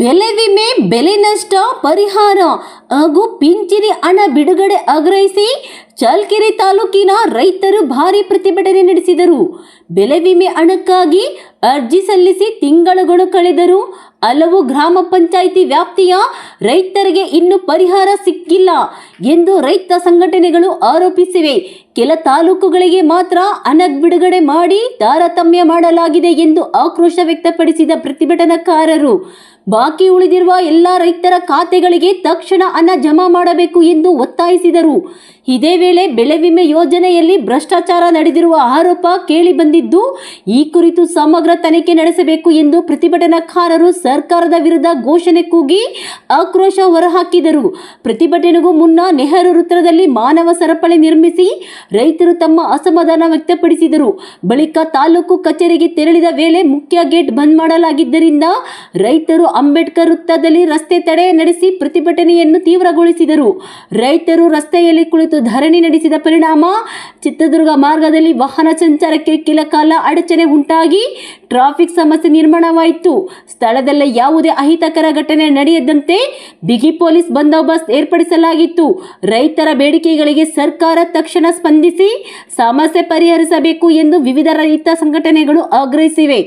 ಬೆಳೆ ವಿಮೆ, ಬೆಳೆ ನಷ್ಟ ಪರಿಹಾರ ಹಾಗೂ ಪಿಂಚಣಿ ಹಣ ಬಿಡುಗಡೆ ಆಗ್ರಹಿಸಿ ಚಳ್ಳಕೆರೆ ತಾಲೂಕಿನ ರೈತರು ಭಾರೀ ಪ್ರತಿಭಟನೆ ನಡೆಸಿದರು. ಬೆಳೆ ವಿಮೆ ಹಣಕ್ಕಾಗಿ ಅರ್ಜಿ ಸಲ್ಲಿಸಿ ತಿಂಗಳುಗಳು ಕಳೆದರೂ ಹಲವು ಗ್ರಾಮ ಪಂಚಾಯಿತಿ ವ್ಯಾಪ್ತಿಯ ರೈತರಿಗೆ ಇನ್ನೂ ಪರಿಹಾರ ಸಿಕ್ಕಿಲ್ಲ ಎಂದು ರೈತ ಸಂಘಟನೆಗಳು ಆರೋಪಿಸಿವೆ. ಕೆಲ ತಾಲೂಕುಗಳಿಗೆ ಮಾತ್ರ ಹಣ ಬಿಡುಗಡೆ ಮಾಡಿ ತಾರತಮ್ಯ ಮಾಡಲಾಗಿದೆ ಎಂದು ಆಕ್ರೋಶ ವ್ಯಕ್ತಪಡಿಸಿದ ಪ್ರತಿಭಟನಾಕಾರರು ಬಾಕಿ ಉಳಿದಿರುವ ಎಲ್ಲ ರೈತರ ಖಾತೆಗಳಿಗೆ ತಕ್ಷಣ ಹಣ ಜಮಾ ಮಾಡಬೇಕು ಎಂದು ಒತ್ತಾಯಿಸಿದರು. ಇದೇ ವೇಳೆ ಬೆಳೆ ವಿಮೆ ಯೋಜನೆಯಲ್ಲಿ ಭ್ರಷ್ಟಾಚಾರ ನಡೆದಿರುವ ಆರೋಪ ಕೇಳಿಬಂದಿದ್ದು, ಈ ಕುರಿತು ಸಮಗ್ರ ತನಿಖೆ ನಡೆಸಬೇಕು ಎಂದು ಪ್ರತಿಭಟನಾಕಾರರು ಸರ್ಕಾರದ ವಿರುದ್ಧ ಘೋಷಣೆ ಕೂಗಿ ಆಕ್ರೋಶ ಹೊರಹಾಕಿದರು. ಪ್ರತಿಭಟನೆಗೂ ಮುನ್ನ ನೆಹರು ವೃತ್ತದಲ್ಲಿ ಮಾನವ ಸರಪಳಿ ನಿರ್ಮಿಸಿ ರೈತರು ತಮ್ಮ ಅಸಮಾಧಾನ ವ್ಯಕ್ತಪಡಿಸಿದರು. ಬಳಿಕ ತಾಲೂಕು ಕಚೇರಿಗೆ ತೆರಳಿದ ವೇಳೆ ಮುಖ್ಯ ಗೇಟ್ ಬಂದ್ ಮಾಡಲಾಗಿದ್ದರಿಂದ ರೈತರು ಅಂಬೇಡ್ಕರ್ ವೃತ್ತದಲ್ಲಿ ರಸ್ತೆ ತಡೆ ನಡೆಸಿ ಪ್ರತಿಭಟನೆಯನ್ನು ತೀವ್ರಗೊಳಿಸಿದರು. ರೈತರು ರಸ್ತೆಯಲ್ಲಿ ಕುಳಿತು ಧರಣಿ ನಡೆಸಿದ ಪರಿಣಾಮ ಚಿತ್ರದುರ್ಗ ಮಾರ್ಗದಲ್ಲಿ ವಾಹನ ಸಂಚಾರಕ್ಕೆ ಕೆಲ ಕಾಲ ಅಡಚಣೆ ಉಂಟಾಗಿ ಟ್ರಾಫಿಕ್ ಸಮಸ್ಯೆ ನಿರ್ಮಾಣವಾಯಿತು. ಸ್ಥಳದಲ್ಲೇ ಯಾವುದೇ ಅಹಿತಕರ ಘಟನೆ ನಡೆಯದಂತೆ ಬಿಗಿ ಪೊಲೀಸ್ ಬಂದೋಬಸ್ತ್ ಏರ್ಪಡಿಸಲಾಗಿತ್ತು. ರೈತರ ಬೇಡಿಕೆಗಳಿಗೆ ಸರ್ಕಾರ ತಕ್ಷಣ ಸ್ಪಂದಿಸಿ ಸಮಸ್ಯೆ ಪರಿಹರಿಸಬೇಕು ಎಂದು ವಿವಿಧ ರೈತ ಸಂಘಟನೆಗಳು ಆಗ್ರಹಿಸಿವೆ.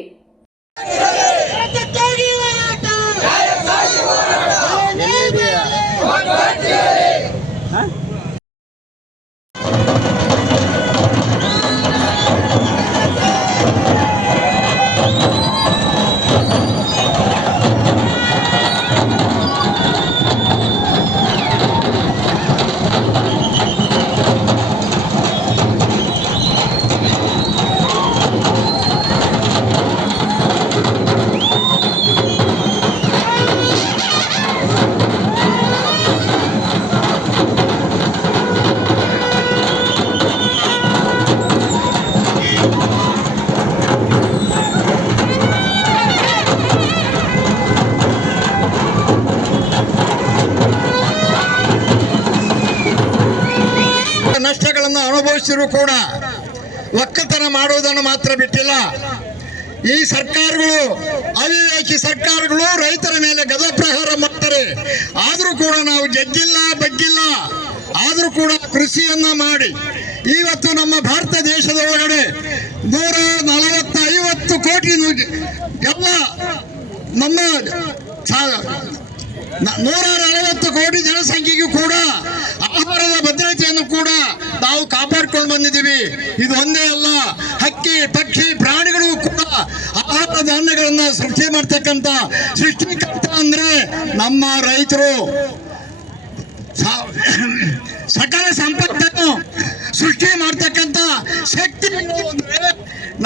ನಷ್ಟಗಳನ್ನು ಅನುಭವಿಸಿದರೂ ಕೂಡ ಒಕ್ಕಲ್ತನ ಮಾಡುವುದನ್ನು ಮಾತ್ರ ಬಿಟ್ಟಿಲ್ಲ. ಈ ಸರ್ಕಾರಗಳು, ಅವಿವೇಕಿ ಸರ್ಕಾರಗಳು ರೈತರ ಮೇಲೆ ಗದಪ್ರಹಾರ ಮಾಡ್ತಾರೆ. ಆದರೂ ಕೂಡ ನಾವು ಜಗ್ಗಿಲ್ಲ, ಬಗ್ಗಿಲ್ಲ. ಆದರೂ ಕೂಡ ಕೃಷಿಯನ್ನ ಮಾಡಿ ಇವತ್ತು ನಮ್ಮ ಭಾರತ ದೇಶದ ಒಳಗಡೆ 140-50 ಕೋಟಿ ಎಲ್ಲ ನಮ್ಮ 140 ಕೋಟಿ ಜನಸಂಖ್ಯೆಗೂ ಕೂಡ ಆಹಾರದ ಭದ್ರತೆಯನ್ನು ಕೂಡ ನಾವು ಕಾಪಾಡಿಕೊಂಡು ಬಂದಿದ್ದೀವಿ. ಇದು ಒಂದೇ ಅಲ್ಲ, ಹಕ್ಕಿ ಪಕ್ಷಿ ಪ್ರಾಣಿಗಳಿಗೂ ಕೂಡ ಆಹಾರ ಧಾನ್ಯಗಳನ್ನ ಸೃಷ್ಟಿಕರ್ತ ಅಂದ್ರೆ ನಮ್ಮ ರೈತರು. ಸಕಲ ಸಂಪತ್ತನ್ನು ಸೃಷ್ಟಿ ಮಾಡ್ತಕ್ಕಂಥ ಶಕ್ತಿ ಅಂದ್ರೆ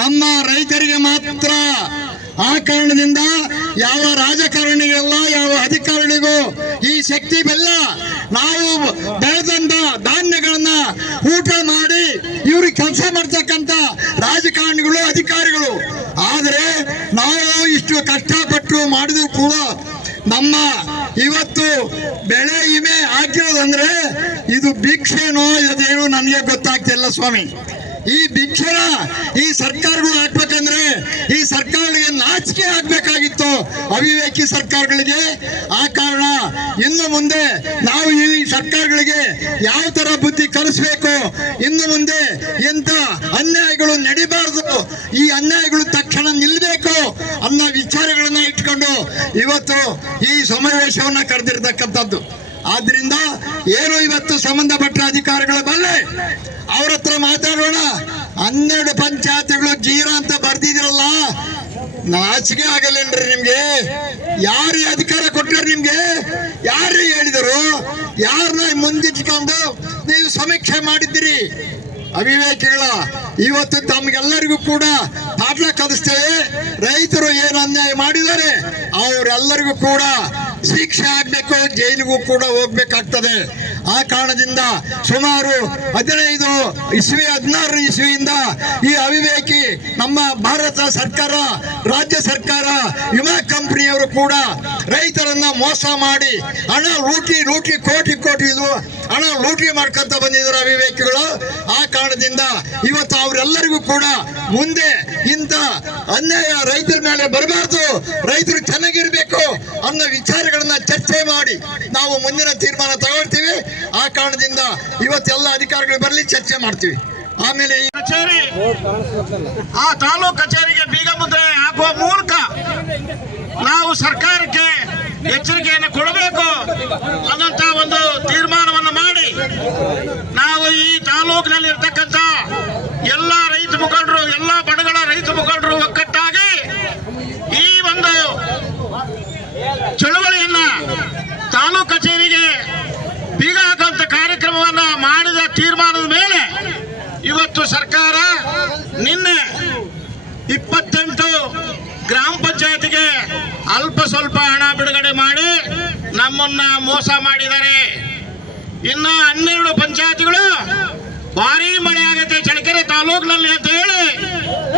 ನಮ್ಮ ರೈತರಿಗೆ ಮಾತ್ರ. ಆ ಕಾರಣದಿಂದ ಯಾವ ರಾಜಕಾರಣಿಗೆಲ್ಲ, ಯಾವ ಅಧಿಕಾರಿಗಳಿಗೂ ಈ ಶಕ್ತಿ ಬೆಲ್ಲ. ನಾವು ಬೆಳೆದಂತ ಧಾನ್ಯಗಳನ್ನ ಊಟ ಮಾಡಿ ಇವ್ರಿಗೆ ಕೆಲಸ ಮಾಡ್ತಕ್ಕಂಥ ರಾಜಕಾರಣಿಗಳು, ಅಧಿಕಾರಿಗಳು. ಆದರೆ ನಾವು ಇಷ್ಟು ಕಷ್ಟಪಟ್ಟು ಮಾಡಿದ್ರು ಕೂಡ ನಮ್ಮ ಇವತ್ತು ಬೆಳೆ ವಿಮೆ ಹಾಕಿರೋದಂದ್ರೆ ಇದು ಭಿಕ್ಷೆನೋ ಇದೇನೋ ನನಗೆ ಗೊತ್ತಾಗ್ತಿಲ್ಲ ಸ್ವಾಮಿ. ಈ ಭಿಕ್ಷೆನ ಈ ಸರ್ಕಾರಗಳು ಹಾಕ್ಬೇಕಂದ್ರೆ ಈ ಸರ್ಕಾರಗಳಿಗೆ ನಾಚಿಕೆ ಆಗ್ಬೇಕಾಗಿತ್ತು, ಅವಿವೇಕಿ ಸರ್ಕಾರಗಳಿಗೆ. ಆ ಕಾರಣ ಇನ್ನು ಮುಂದೆ ನಾವು ಈ ಸರ್ಕಾರಗಳಿಗೆ ಯಾವ ತರ ಬುದ್ಧಿ ಕಲಿಸ್ಬೇಕು, ಇನ್ನು ಮುಂದೆ ಎಂತ ಅನ್ಯಾಯಗಳು ನಡಿಬಾರದು, ಈ ಅನ್ಯಾಯಗಳು ತಕ್ಷಣ ನಿಲ್ಲಬೇಕು ಅನ್ನೋ ವಿಚಾರಗಳನ್ನ ಇಟ್ಕೊಂಡು ಇವತ್ತು ಈ ಸಮಾವೇಶವನ್ನ ಕರೆದಿರ್ತಕ್ಕಂಥದ್ದು. ಆದ್ರಿಂದ ಏನು ಇವತ್ತು ಸಂಬಂಧಪಟ್ಟ ಅಧಿಕಾರಿಗಳ ಬಲ್ಲೆ ಅವ್ರ ಹತ್ರ ಮಾತಾಡೋಣ. 12 ಪಂಚಾಯತ್ಗಳು ಜೀರಾ ಅಂತ ಬರ್ದಿದಿರಲ್ಲ, ನಾಚಿಕೆ ಆಗಲ್ಲೇನ್ರಿ ನಿಮ್ಗೆ? ಯಾರು ಅಧಿಕಾರ ಕೊಟ್ಟರು ನಿಮ್ಗೆ? ಯಾರು ಹೇಳಿದರು? ಯಾರನ್ನ ಮುಂದಿಟ್ಕೊಂಡು ನೀವು ಸಮೀಕ್ಷೆ ಮಾಡಿದ್ದೀರಿ? ಅವಿವೇಕಿಗಳ ಇವತ್ತು ತಮ್ಗೆಲ್ಲರಿಗೂ ಕೂಡ ಪಾಠ ಕಲಿಸ್ತೇವೆ. ರೈತರು ಏನು ಅನ್ಯಾಯ ಮಾಡಿದ್ದಾರೆ ಅವರೆಲ್ಲರಿಗೂ ಕೂಡ ಶಿಕ್ಷೆ ಆಗಬೇಕು, ಜೈಲಿಗೂ ಕೂಡ ಹೋಗ್ಬೇಕಾಗ್ತದೆ. ಆ ಕಾರಣದಿಂದ ಸುಮಾರು 15 ಇಸ್ವಿ 16 ಇಸ್ವಿಯಿಂದ ಈ ಅವಿವೇಕಿ ನಮ್ಮ ಭಾರತ ಸರ್ಕಾರ, ರಾಜ್ಯ ಸರ್ಕಾರ, ವಿಮಾ ಕಂಪನಿಯವರು ಕೂಡ ರೈತರನ್ನ ಮೋಸ ಮಾಡಿ ಹಣ ಲೂಟಿ ಕೋಟಿ ಹಣ ಲೂಟಿ ಮಾಡ್ಕೊಂತ ಬಂದಿದ್ದಾರೆ ಅವಿವೇಕಿಗಳು. ಆ ಕಾರಣದಿಂದ ಇವತ್ತು ಅವರೆಲ್ಲರಿಗೂ ಕೂಡ ಮುಂದೆ ಇಂಥ ಅನ್ಯಾಯ ರೈತರ ಮೇಲೆ ಬರಬಾರ್ದು, ರೈತರು ಚೆನ್ನಾಗಿರ್ಬೇಕು ಅನ್ನೋ ವಿಚಾರಗಳನ್ನ ಚರ್ಚೆ ಮಾಡಿ ನಾವು ಮುಂದಿನ ತೀರ್ಮಾನ ತಗೊಳ್ತೀವಿ. ಆ ಕಾರಣದಿಂದ ಇವತ್ತೆಲ್ಲ ಅಧಿಕಾರಿಗಳು ಬರಲಿ, ಚರ್ಚೆ ಮಾಡ್ತೀವಿ. ಆಮೇಲೆ ಈ ಕಚೇರಿ, ಆ ತಾಲೂಕು ಕಚೇರಿಗೆ ಬೀಗ ಮುದ್ರೆ ಹಾಕುವ ಮೂಲಕ ನಾವು ಸರ್ಕಾರಕ್ಕೆ ಎಚ್ಚರಿಕೆಯನ್ನು ಕೊಡಬೇಕು ಅನ್ನೋಂತ ಒಂದು ತೀರ್ಮಾನವನ್ನು ಮಾಡಿ ನಾವು ಈ ತಾಲೂಕಿನಲ್ಲಿ ಇರ್ತಕ್ಕಂಥ ಎಲ್ಲ ರೈತ ಮುಖಂಡರು, ಎಲ್ಲ ಬಣಗಳ ರೈತ ಮುಖಂಡರು ಒಕ್ಕಟ್ಟಾಗಿ ಈ ಒಂದು ಚಳುವಳಿಯನ್ನ ತಾಲೂಕು ಕಚೇರಿಗೆ ಬೀಗ ಹಾಕುವಂತ ಕಾರ್ಯಕ್ರಮವನ್ನ ಮಾಡಿದ ತೀರ್ಮಾನದ ಮೇಲೆ ಇವತ್ತು ಸರ್ಕಾರ ನಿನ್ನೆ 28 ಗ್ರಾಮ ಪಂಚಾಯತಿಗೆ ಅಲ್ಪ ಸ್ವಲ್ಪ ಹಣ ಬಿಡುಗಡೆ ಮಾಡಿ ನಮ್ಮನ್ನ ಮೋಸ ಮಾಡಿದ್ದಾರೆ. ಇನ್ನ 12 ಪಂಚಾಯತಿಗಳು ಭಾರಿ ಮಳೆ ಆಗುತ್ತೆ ಚಳ್ಳಕೆರೆ ತಾಲೂಕಿನಲ್ಲಿ ಅಂತ ಹೇಳಿ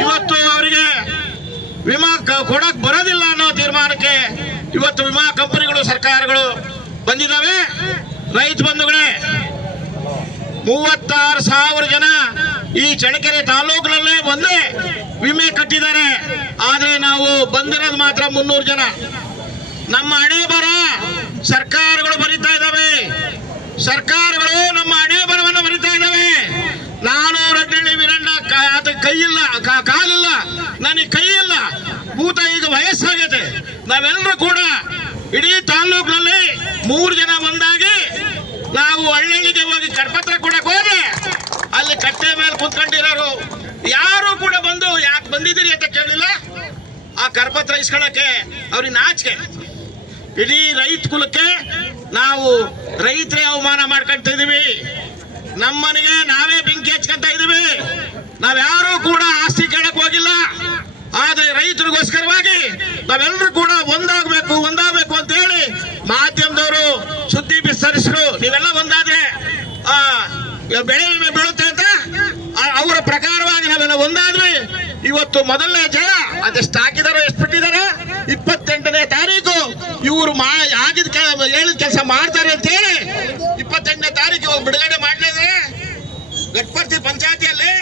ಇವತ್ತು ಅವರಿಗೆ ವಿಮಾ ಕೊಡಕ್ ಬರೋದಿಲ್ಲ ಅನ್ನೋ ತೀರ್ಮಾನಕ್ಕೆ ಇವತ್ತು ವಿಮಾ ಕಂಪನಿಗಳು, ಸರ್ಕಾರಗಳು ಬಂದಿದ್ದಾವೆ. ರೈತ ಬಂಧುಗಳೇ, 36,000 ಜನ ಈ ಚಳ್ಳಕೆರೆ ತಾಲೂಕಿನಲ್ಲೇ ಒಂದೇ ವಿಮೆ ಕಟ್ಟಿದ್ದಾರೆ. ಆದ್ರೆ ನಾವು ಬಂದಿರೋದು ಮಾತ್ರ 300 ಜನ. ನಮ್ಮ ಹಣೆ ಬರ ಸರ್ಕಾರಗಳು ಬರಿತಾ ಇದ್ದಾವೆ, ಸರ್ಕಾರಗಳು ನಮ್ಮ ಹಣೆ ಬರವನ್ನು ಬರಿತಾ ಇದ್ದಾವೆ. ನಾನು ರಡ್ಡಳ್ಳಿ ವೀರಣ್ಣ ಕೈಯಿಲ್ಲ, ಕಾಲಿಲ್ಲ, ನನಗೆ ಕೈ ಇಲ್ಲ, ಭೂತ ಈಗ ವಯಸ್ಸಾಗೈತೆ. ನಾವೆಲ್ಲರೂ ಕೂಡ ಇಡೀ ತಾಲೂಕಿನಲ್ಲಿ 3 ಜನ ಒಂದಾಗಿ ನಾವು ಹಳ್ಳಿಗೆ ಹೋಗಿ ಕರಪತ್ರ ಕೊಡಕ್ ಹೋದ್ರೆ ಅಲ್ಲಿ ಕಟ್ಟೆ ಮೇಲೆ ಕುತ್ಕೊಂಡಿರೋರು ಯಾರು ಕೂಡ ಬಂದು ಯಾಕೆ ಬಂದಿದ್ದೀರಿ ಅಂತ ಕೇಳಿಲ್ಲ. ಆ ಕರಪತ್ರ ಇಸ್ಕೊಳ್ಳಕ್ಕೆ ಅವ್ರಿಗೆ ನಾಚಿಕೆ. ಇಡೀ ರೈತ ಕುಲಕ್ಕೆ ನಾವು ರೈತರೇ ಅವಮಾನ ಮಾಡ್ಕೊಂತ ಇದೀವಿ. ನಮ್ಮನೆಗೆ ನಾವೇ ಬೆಂಕಿ ಹಚ್ಕೊಂತ ಇದೀವಿ. ನಾವ್ಯಾರು ಕೂಡ ಆಸ್ತಿ ಕೇಳಕ್ ಹೋಗಿಲ್ಲ. ಆದ್ರೆ ರೈತರಿಗೋಸ್ಕರವಾಗಿ ನಾವೆಲ್ಲರೂ ಕೂಡ ಒಂದಾಗಬೇಕು ಅಂತ ಹೇಳಿ ಮಾಧ್ಯಮದವರು ಸುದ್ದಿ ಬಿಸ್ತರಿಸಿದ್ರು. ನೀವೆಲ್ಲ ಒಂದಾದ್ರೆ ಬೆಳೆ ವಿಮೆ ಬೀಳುತ್ತೆ ಅಂತ ಅವರ ಪ್ರಕಾರವಾಗಿ ನಾವೆಲ್ಲ ಒಂದಾದ್ವಿ. ಇವತ್ತು ಮೊದಲನೇ ಜಯ ಅದೆಷ್ಟು ಹಾಕಿದಾರೋ, ಎಷ್ಟು ಬಿಟ್ಟಿದಾರೋ, 28ನೇ ತಾರೀಕು ಇವರು ಹೇಳಿದ ಕೆಲಸ ಮಾಡ್ತಾರೆ ಅಂತ ಹೇಳಿ 28ನೇ ತಾರೀಕು ಬಿಡುಗಡೆ ಮಾಡಲಿದ್ರೆ ಗಟ್ಪರ್ತಿ ಪಂಚಾಯತಿಯಲ್ಲಿ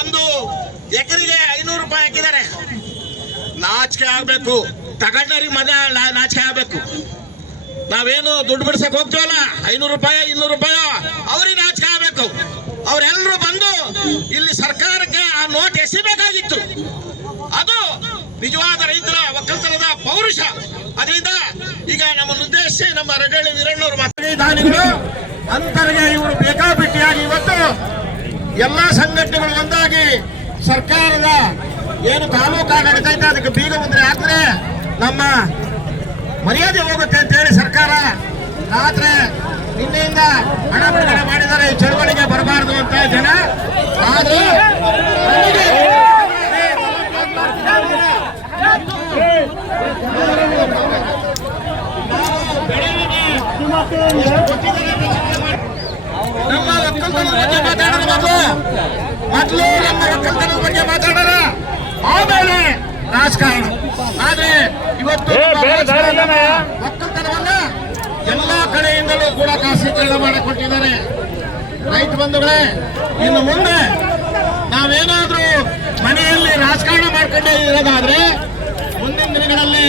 ಒಂದು ಎಕರೆಗೆ 500 ರೂಪಾಯಿ ಹಾಕಿದ್ದಾರೆ. ನಾಚಿಕೆ ಆಗ್ಬೇಕು, ತಗೊಂಡರಿಗೆ ನಾಚಿಕೆ ಆಗ್ಬೇಕು. ನಾವೇನು ದುಡ್ಡು ಬಿಡ್ಸಕ್ ಹೋಗ್ತೀವಲ್ಲ, 500 ರೂಪಾಯಿ 200 ರೂಪಾಯಿ ಅವ್ರಿಗೆ ನಾಚಿಕೆ ಆಗ್ಬೇಕು. ಅವರೆಲ್ಲರೂ ಬಂದು ಇಲ್ಲಿ ಸರ್ಕಾರಕ್ಕೆ ಆ ನೋಟ್ ಎಸಿಬೇಕಾಗಿತ್ತು. ಅದು ನಿಜವಾದ ರೈತರ ಒಕ್ಕಲ್ತನದ ಪೌರುಷ. ಅದರಿಂದ ಈಗ ನಮ್ಮನ್ನು ಉದ್ದೇಶಿಸಿ ನಮ್ಮ ರಡ್ಡಳ್ಳಿ ವೀರಣ್ಣವರು ಮಾತಾಡಿದಾನಿಗಳು ಅಂತರಿಗೆ ಇವರು ಬೇಕಾಬಿಟ್ಟಿಯಾಗಿ ಇವತ್ತು ಎಲ್ಲಾ ಸಂಘಟನೆಗಳು ಒಂದಾಗಿ ಸರ್ಕಾರದ ಏನು ತಾಲೂಕು ಆಡಳಿತ ಇದೆ ಅದಕ್ಕೆ ಬೀಗ ಮುದ್ರೆ ಹಾಕಿದ್ರೆ ನಮ್ಮ ಮರ್ಯಾದೆ ಹೋಗುತ್ತೆ ಅಂತ ಹೇಳಿ ಸರ್ಕಾರ ರಾತ್ರಿ ನಿನ್ನೆಯಿಂದ ಹಣ ಬಿಡುಗಡೆ ಮಾಡಿದ್ದಾರೆ. ಈ ಚಳವಳಿಗೆ ಬರಬಾರದು ಅಂತ ಜನ. ಆದ್ರೆ ನಮ್ಮ ಒಕ್ಕಲ್ತನದ ಬಗ್ಗೆ ಮಾತಾಡೋದು ಮೊದಲು ನಮ್ಮ ಒಕ್ಕಲ್ತನದ ಬಗ್ಗೆ ಮಾತಾಡೋಣ, ಆಮೇಲೆ ರಾಜಕಾರಣ. ಆದ್ರೆ ಇವತ್ತು ಒಕ್ಕಲ್ತನವನ್ನ ಎಲ್ಲಾ ಕಡೆಯಿಂದಲೂ ಕೂಡ ಖಾಸಗೀಕರಣ ಮಾಡಿಕೊಟ್ಟಿದ್ದಾರೆ. ರೈತ ಬಂಧುಗಳೇ, ಇನ್ನು ಮುಂದೆ ನಾವೇನಾದ್ರೂ ಮನೆಯಲ್ಲಿ ರಾಜಕಾರಣ ಮಾಡ್ಕೊಂಡೇ ಇರೋದಾದ್ರೆ ಮುಂದಿನ ದಿನಗಳಲ್ಲಿ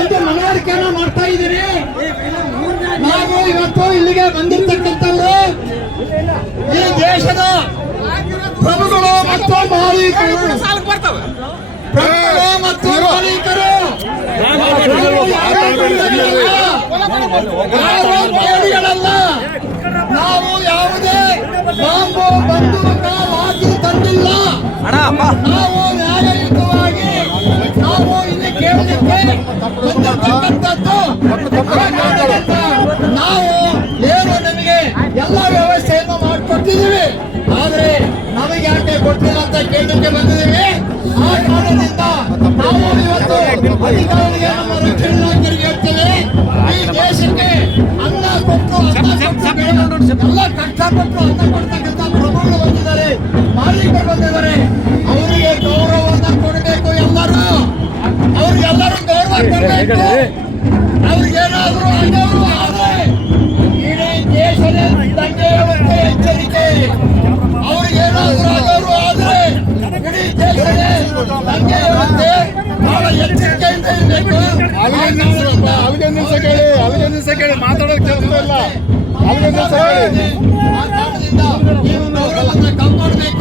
ಒಂದು ಮನವರಿಕೆಯನ್ನು ಮಾಡ್ತಾ ಇದ್ದೀರಿ. ನಾವು ಇವತ್ತು ಇಲ್ಲಿಗೆ ಬಂದಿರ್ತಕ್ಕಂಥವ್ರು ಈ ದೇಶದ ಪ್ರಭುಗಳು ಮತ್ತು ಮಾಲೀಕರು, ಪ್ರಭುಗಳು ಮತ್ತು ಮಾಲೀಕರು ಕೇಳಿಗಳಲ್ಲ. ನಾವು ಯಾವುದೇ ಬಾಂಬು ಬಂದೂಕ ಲಾಠಿ ತಂದಿಲ್ಲ. ನಾವು ನ್ಯಾಯಯುತವಾಗಿ ನಾವು ಇಲ್ಲಿ ಕೇಳಲಿಕ್ಕೆ ಬಂದಿರ್ತಕ್ಕಂಥದ್ದು. ನಾವು ಏನು ನಮಗೆ ಎಲ್ಲ ವ್ಯವಸ್ಥೆಯನ್ನು ಮಾಡಿಕೊಟ್ಟಿದ್ದೀವಿ, ಆದ್ರೆ ನಮಗೆ ಯಾಕೆ ಕೊಟ್ಟಿಲ್ಲ ಅಂತ ಕೇಳಲಿಕ್ಕೆ ಬಂದಿದ್ದೀವಿ. ಆ ಕಾರಣದಿಂದ ನಾವು ಇವತ್ತು ಅಧಿಕಾರಿಗೆ ನಮ್ಮ ರಕ್ಷಣಾ ಇಲಾಖೆಗೆ ಹೇಳ್ತೇವೆ, ಈ ದೇಶಕ್ಕೆ ಅನ್ನ ಕೊಟ್ಟು ಎಲ್ಲ ಕಷ್ಟಪಟ್ಟು ಅನ್ನ ಕೊಡ್ತಕ್ಕಂಥ ಪ್ರಭುಗಳು ಬಂದಿದ್ದಾರೆ, ಮಾಲೀಕರು ಬಂದಿದ್ದಾರೆ.